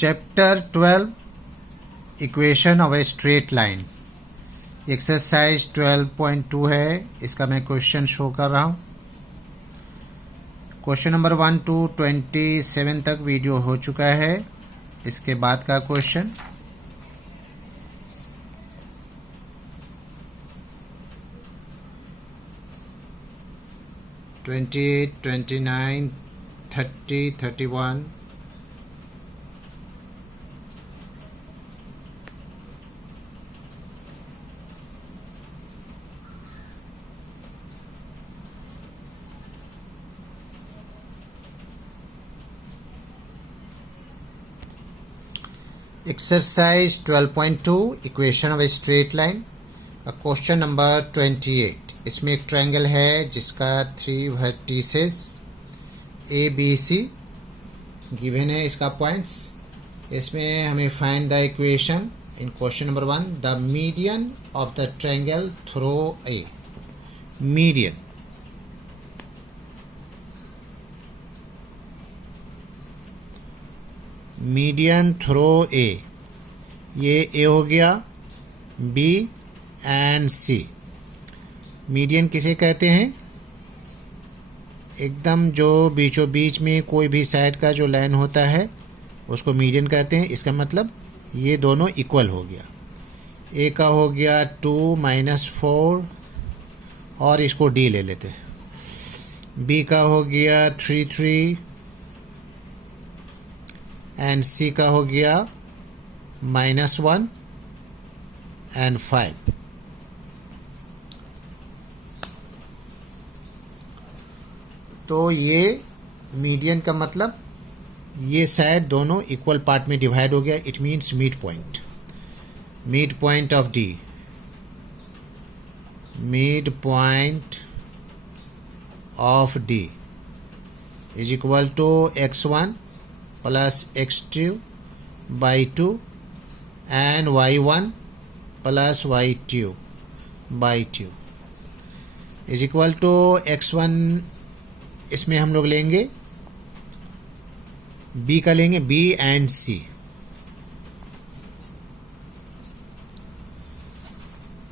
Chapter 12 equation of a straight line exercise 12.2 है। इसका मैं क्वेश्चन शो कर रहा हूँ। क्वेश्चन नंबर 1 to 27 तक वीडियो हो चुका है। इसके बाद का question twenty 29 30 31 exercise 12.2 equation of a straight line. Question number 28। इसमें एक ट्रायंगल है जिसका 3 vertices A B C given है। इसका पॉइंट्स इसमें हमें find the equation in question number 1 the median of the triangle through A. Median through A, ये A हो गया, बी एंड सी। मीडियन किसे कहते हैं? एकदम जो बीचों बीच में कोई भी साइड का जो लाइन होता है उसको मीडियन कहते हैं। इसका मतलब ये दोनों इक्वल हो गया। ए का हो गया 2 - 4 और इसको डी ले लेते हैं। बी का हो गया 3 3 एंड सी का हो गया -1 एंड 5। तो ये मीडियन का मतलब ये साइड दोनों इक्वल पार्ट में डिवाइड हो गया। It means mid point of D, mid point of D is equal to x1 plus x2 by 2 and y1 plus y2 by 2 is equal to x1। इसमें हम लोग लेंगे b का, लेंगे b एंड c।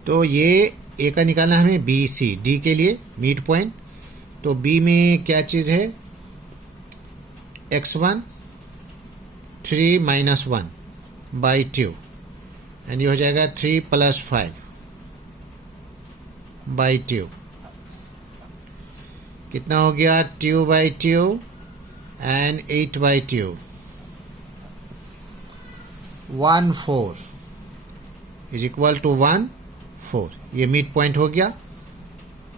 तो ये a का निकालना हमें b c d के लिए मिड पॉइंट। तो b में क्या चीज़ है? x1 3 - 1 बाई 2 एंड ये हो जाएगा 3 + 5 बाई 2। कितना हो गया? 2 by 2 and 8 by 2 14 is equal to 14। ये मिड पॉइंट हो गया।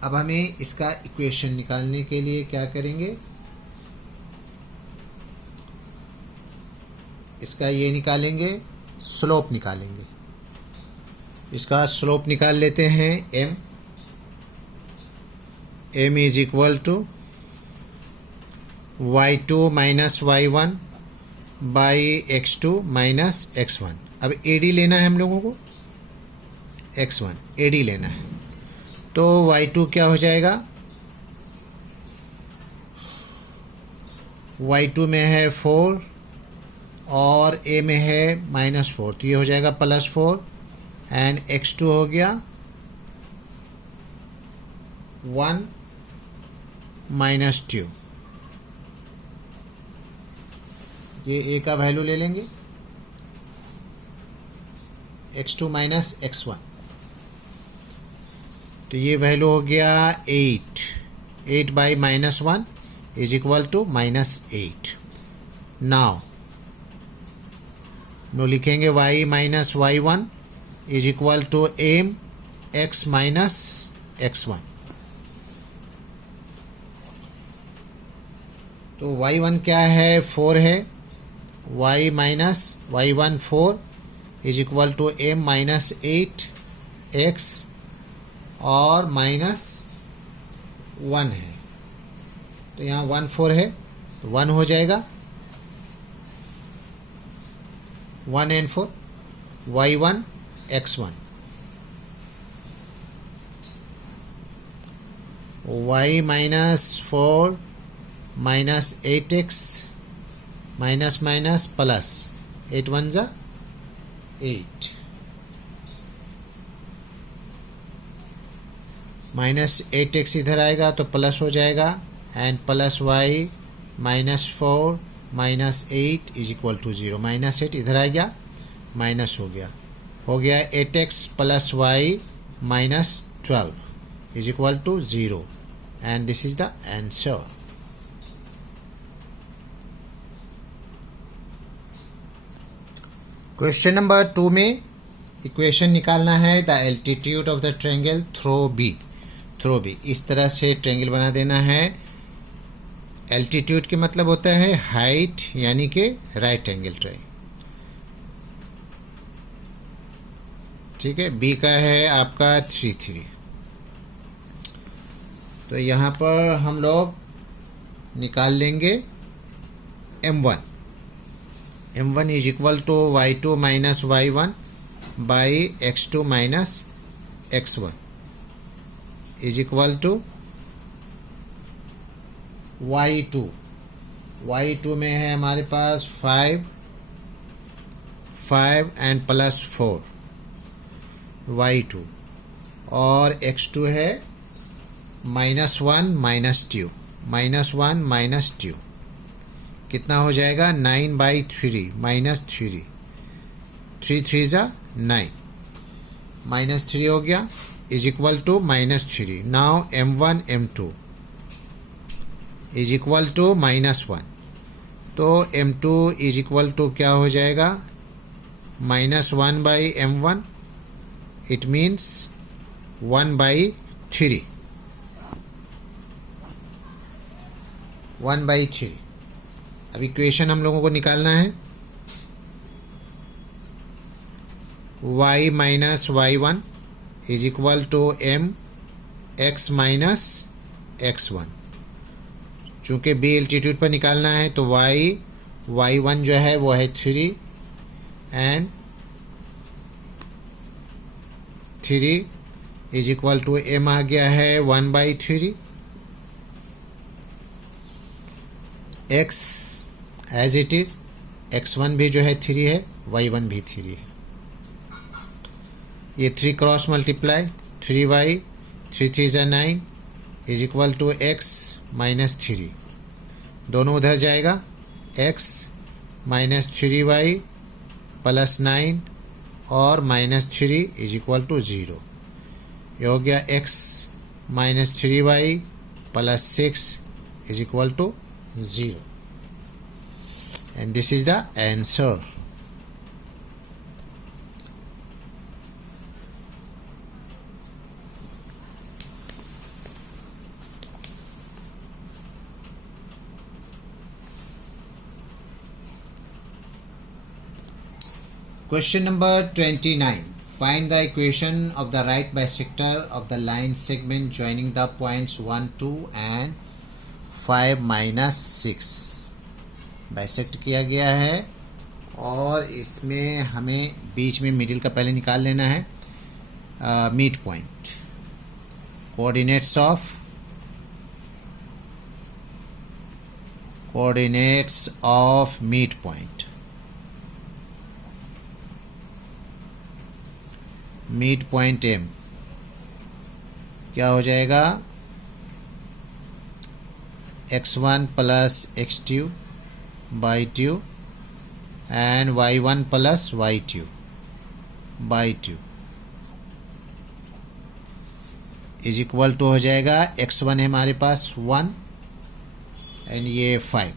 अब हमें इसका इक्वेशन निकालने के लिए क्या करेंगे? इसका ये निकालेंगे, स्लोप निकालेंगे। इसका स्लोप निकाल लेते हैं m is equal to y2 - y1 by x2 - x1। अब AD लेना है हम लोगों को, x1 AD लेना है। तो y2 क्या हो जाएगा? y2 में है 4 और a में है -4, तो ये हो जाएगा +4 एंड x2 हो गया 1 - 2। ये a का वैल्यू ले लेंगे, x2 - x1। तो ये वैल्यू हो गया 8 by -1 is equal to -8। Now लिखेंगे y - y1 is equal to m x - x1। तो y1 क्या है? 4 है। y - y1 4 is equal to m - 8 x और -1 है। तो यहाँ 1 4 है तो 1 हो जाएगा। 1 and 4 y1 x1 y -4 -8x minus minus plus 8 1 जा 8, -8x इधर आएगा तो प्लस हो जाएगा, and plus y -4 -8 is equal to 0। -8 इधर आ गया, माइनस हो गया 8x plus y -12 is equal to 0, and this is the answer. Question number 2 में इक्वेशन निकालना है, the altitude of the triangle through B. इस तरह से ट्रायंगल बना देना है। एल्टीट्यूड के मतलब होता है हाइट, यानी कि राइट एंगल ट्रायंगल। ठीक है, बी का है आपका 3 3। तो यहाँ पर हम लोग निकाल लेंगे m1 is equal to y2 minus y1 by x2 minus x1 is equal to y2 में है हमारे पास 5 एंड प्लस 4 y2, और x2 है -1 माइनस 2, कितना हो जाएगा 9/3 -3, 3 3 जा 9, -3 हो गया is equal to -3। Now m1 m2 is equal to -1, तो m2 इज इक्वल टू क्या हो जाएगा -1/m1, इट मीन्स 1/3। अब इक्वेशन हम लोगों को निकालना है, y minus y1 is equal to m x minus x1। चूँकि b एल्टीट्यूड पर निकालना है तो y1 जो है वो है 3, and 3 is equal to m आ गया है 1/3, x as it is, x1 भी जो है 3 है, y1 भी 3 है। ये 3 क्रॉस मल्टीप्लाई 3y 3 3 जा 9 is equal to x minus 3, दोनों उधर जाएगा, x माइनस 3y प्लस 9 और -3 इज इक्वल टू 0। ये हो गया x minus 3y plus 6 is equal to 0, and this is the answer. Question number 29. Find the equation of the right bisector of the line segment joining the points 1 2 and 5 -6। Bisect किया गया है और इसमें हमें बीच में मिडिल का पहले निकाल लेना है mid point. Coordinates of mid point, mid point m क्या हो जाएगा x1 plus x2 by 2 and y1 plus y2 by 2 is equal to हो जाएगा x1 है हमारे पास 1 एंड ये 5,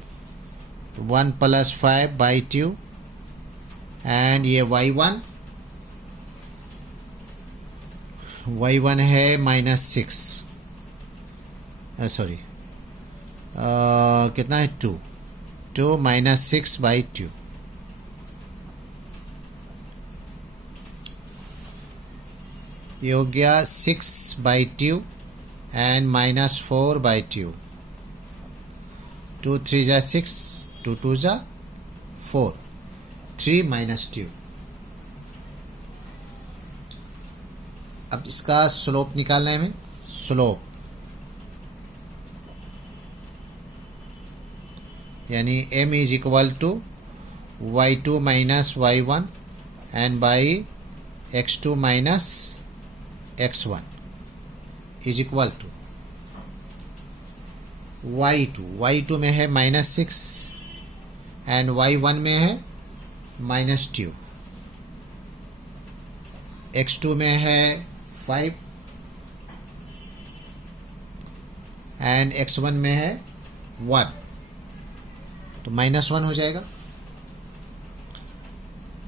1 प्लस 5 बाई 2, एंड ये y1 है -6, सॉरी कितना है 2 -6 बाई 2, ये हो गया 6/2 एंड -4/2, 2 3 जा 6, 2 2 जा 4, 3 -2। अब इसका स्लोप निकालना है हमें। स्लोप यानी m is equal to y2 minus y1 and by x2 minus x1 is equal to y2 में है -6 एंड y1 में है -2, x2 में है 5 एंड x1 में है 1, तो -1 हो जाएगा,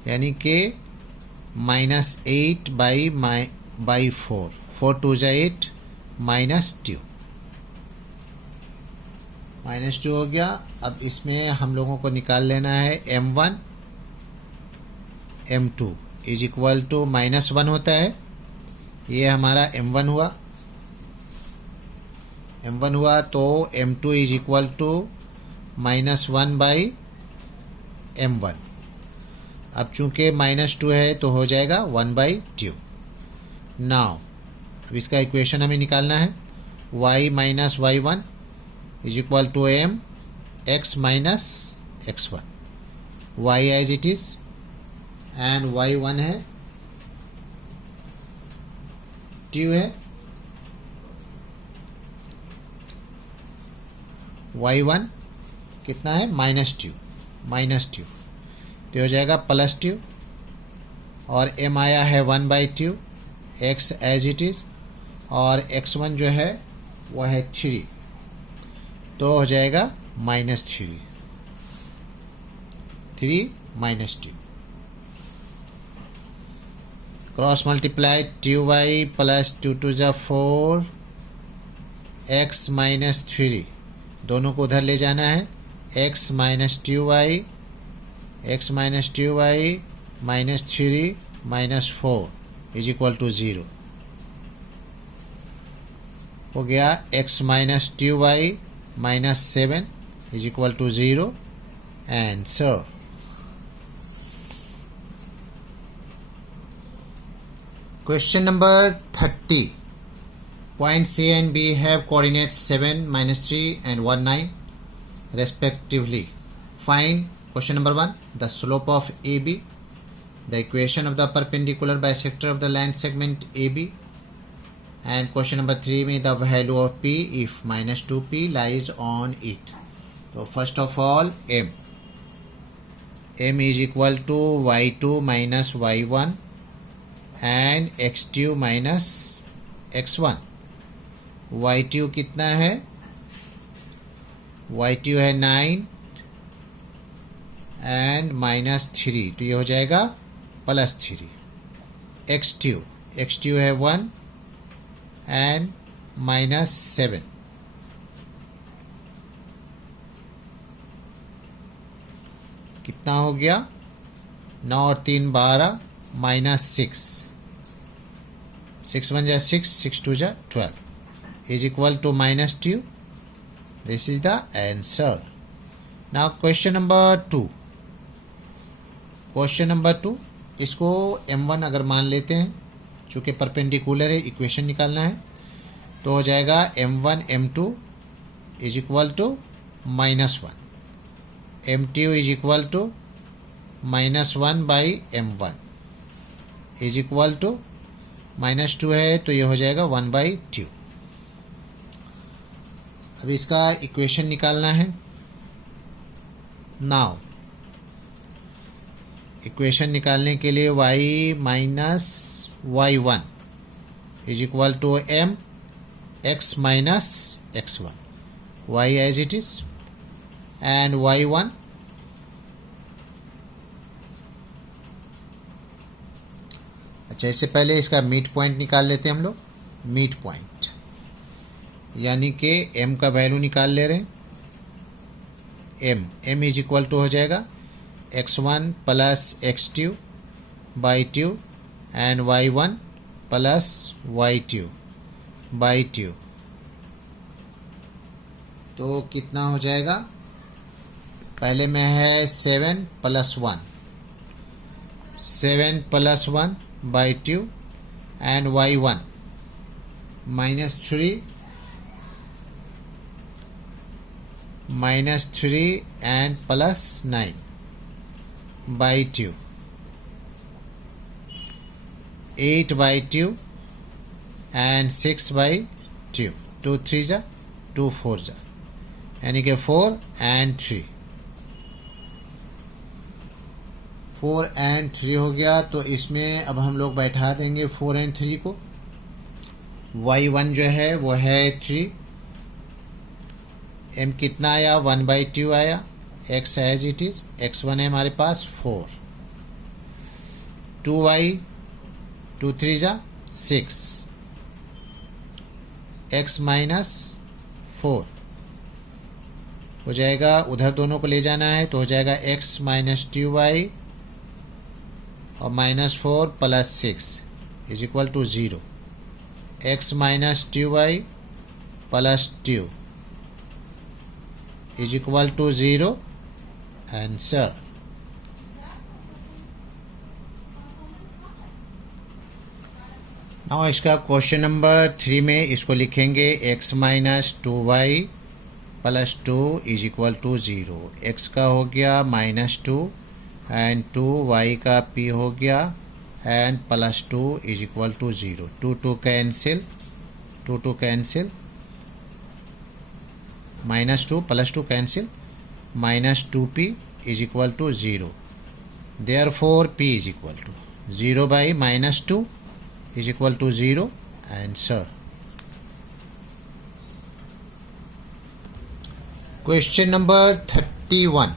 यानी कि -8 बाई 4, 4 2 जा 8, -2 हो गया। अब इसमें हम लोगों को निकाल लेना है m1 m2 is equal to -1 होता है, ये हमारा m1 हुआ, तो m2 is equal to -1 by m1। अब चूंकि -2 है तो हो जाएगा 1/2। नाउ अब इसका इक्वेशन हमें निकालना है, y minus y1 is equal to m x minus x1, y as it is and y1 है 2 है, y1 कितना है -2 तो हो जाएगा +2, और m आया है 1/2, x एज इट इज, और x1 जो है वह है 3, तो हो जाएगा -3 -2। क्रॉस मल्टीप्लाई 2y प्लस 2 2 जा 4, x माइनस 3, दोनों को उधर ले जाना है, x minus 2y minus 3 minus 4 is equal to 0 हो गया। x minus 2y minus 7 is equal to 0 answer. Question number 30. Points A and B have coordinates 7, -3 and 1, 9 respectively. Find question number 1, the slope of AB, the equation of the perpendicular bisector of the line segment AB, and question number 3 में the value of P if -2P lies on it. So first of all M is equal to y2 minus y1 and x2 minus x1। y2 कितना है, y2 है 9 and -3, तो ये हो जाएगा +3। x2 है 1 and -7, कितना हो गया, 9 और 3 12, -6, 6 1 जा 6, 6 2 जा 12 is equal to -2। This is the answer. Now question number 2, इसको m1 अगर मान लेते हैं, चूँकि परपेंडिकुलर है, इक्वेशन निकालना है, तो हो जाएगा m1 m2 is equal to -1, m2 is equal to -1 by m1 is equal to -2 है, तो ये हो जाएगा 1/2। अब इसका इक्वेशन निकालना है। नाउ इक्वेशन निकालने के लिए y minus y1 is equal to m x minus x1, y as it is and y1 अच्छा, इससे पहले इसका मिड पॉइंट निकाल लेते हैं हम लोग। मिड पॉइंट यानी कि m का वैल्यू निकाल ले रहे हैं। m इज इक्वल टू हो जाएगा x1 plus x2 by 2 and y1 plus y2 by 2, तो कितना हो जाएगा, पहले में है 7 + 1, 7 + 1 by 2 and y1 -3 and +9, by 2, 8 by 2 and 6 by 2, 2 3 जा 2 4 जा, यानी कि 4 एंड 3, 4 एंड 3 हो गया। तो इसमें अब हम लोग बैठा देंगे 4 एंड 3 को। y1 जो है वो है 3, m कितना आया 1 बाई 2 आया, x as it is, x1 है हमारे पास 4, 2y 2 3 जा 6, x माइनस 4 हो जाएगा, उधर दोनों को ले जाना है तो हो जाएगा x माइनस 2y और minus 4 plus 6 is equal to 0, x minus 2y plus 2 is equal to 0, answer. Now इसका क्वेश्चन नंबर 3 में इसको लिखेंगे x minus 2y plus 2 is equal to 0, x का हो गया माइनस 2 एंड 2y का p हो गया and plus 2 is equal to 0, 2 2 cancel, 2 2 cancel, minus 2 plus 2 cancel, minus 2p is equal to 0, therefore p is equal to 0 by minus 2 is equal to 0, answer. Question number 31,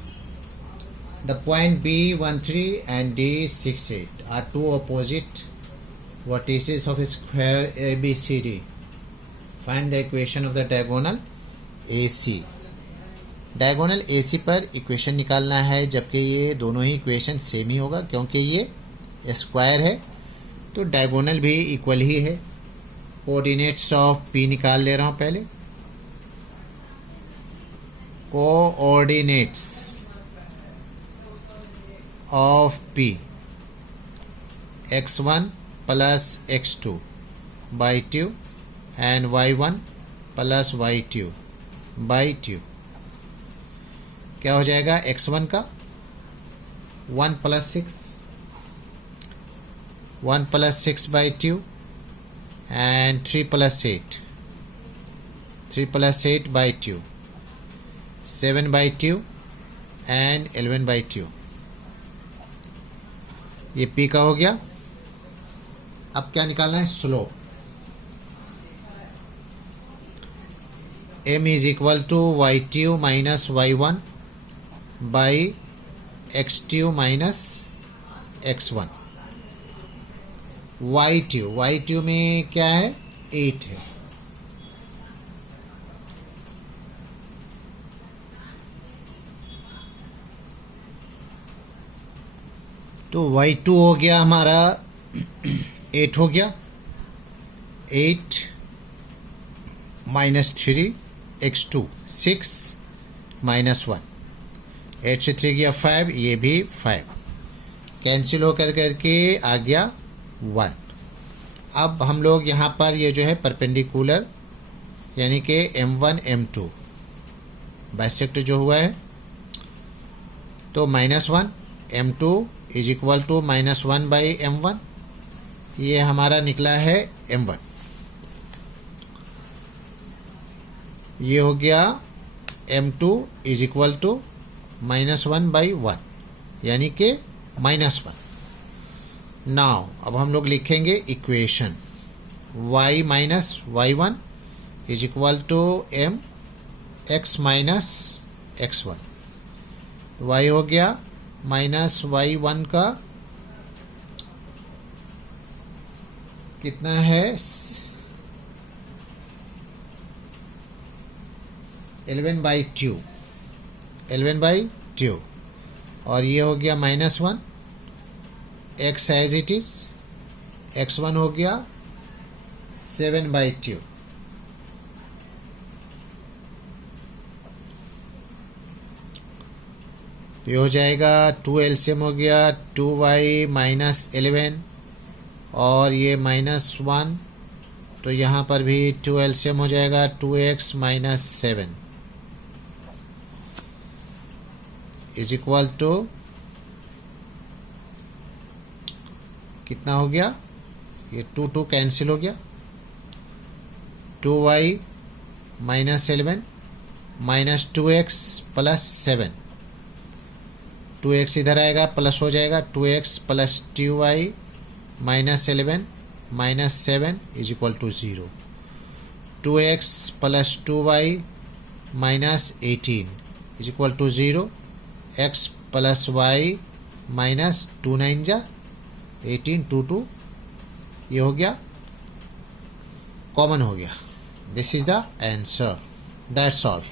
the point B13 and D68 are two opposite vertices of a square ABCD. Find the equation of the diagonal AC. Diagonal AC पर equation निकालना है, जबकि ये दोनों ही equation same ही होगा क्योंकि ये square है तो डायगोनल भी इक्वल ही है। कोऑर्डिनेट्स ऑफ P निकाल ले रहा हूँ पहले। Coordinates of P x1 plus x2 by 2 and y1 plus y2 by 2, क्या हो जाएगा x1 का 1 plus 6, 1 plus 6 by 2 and 3 plus 8, 3 plus 8 by 2, 7 by 2 and 11 by 2, ये P का हो गया। अब क्या निकालना है, slope. m is equal to y2 minus y1 by x2 minus x1। y2 में क्या है 8 है, तो y2 हो गया हमारा 8 हो गया, 8 माइनस 3 x2 6 माइनस 1, 8 से 3 गया 5, ये भी 5 कैंसिल होकर करके आ गया 1। अब हम लोग यहाँ पर ये जो है परपेंडिकुलर यानी कि m1 m2 बाइसेक्ट जो हुआ है तो -1 m2 is equal to -1 by m1, ये हमारा निकला है m1। ये हो गया m2 is equal to -1 by 1 यानी कि -1। नाउ अब हम लोग लिखेंगे equation y minus y1 is equal to m x minus x1, y हो गया माइनस y1 का कितना है 11 बाई 2, 11 बाई 2, और ये हो गया -1, x as it is, x1 हो गया 7 बाई 2, ये हो जाएगा 2 एलसीएम हो गया 2y माइनस 11 और ये -1, तो यहाँ पर भी 2 एलसीएम हो जाएगा 2x minus 7 is equal to कितना हो गया, ये 2 2 कैंसिल हो गया, 2y minus 11 minus 2x plus 7, 2x इधर आएगा प्लस हो जाएगा, 2x plus 2y minus 11 minus 7 is equal to 0, 2x plus 2y minus 18 is equal to 0, x plus y minus 2 9 जा 18 2 2, ये हो गया कॉमन हो गया. This is the answer. That's all.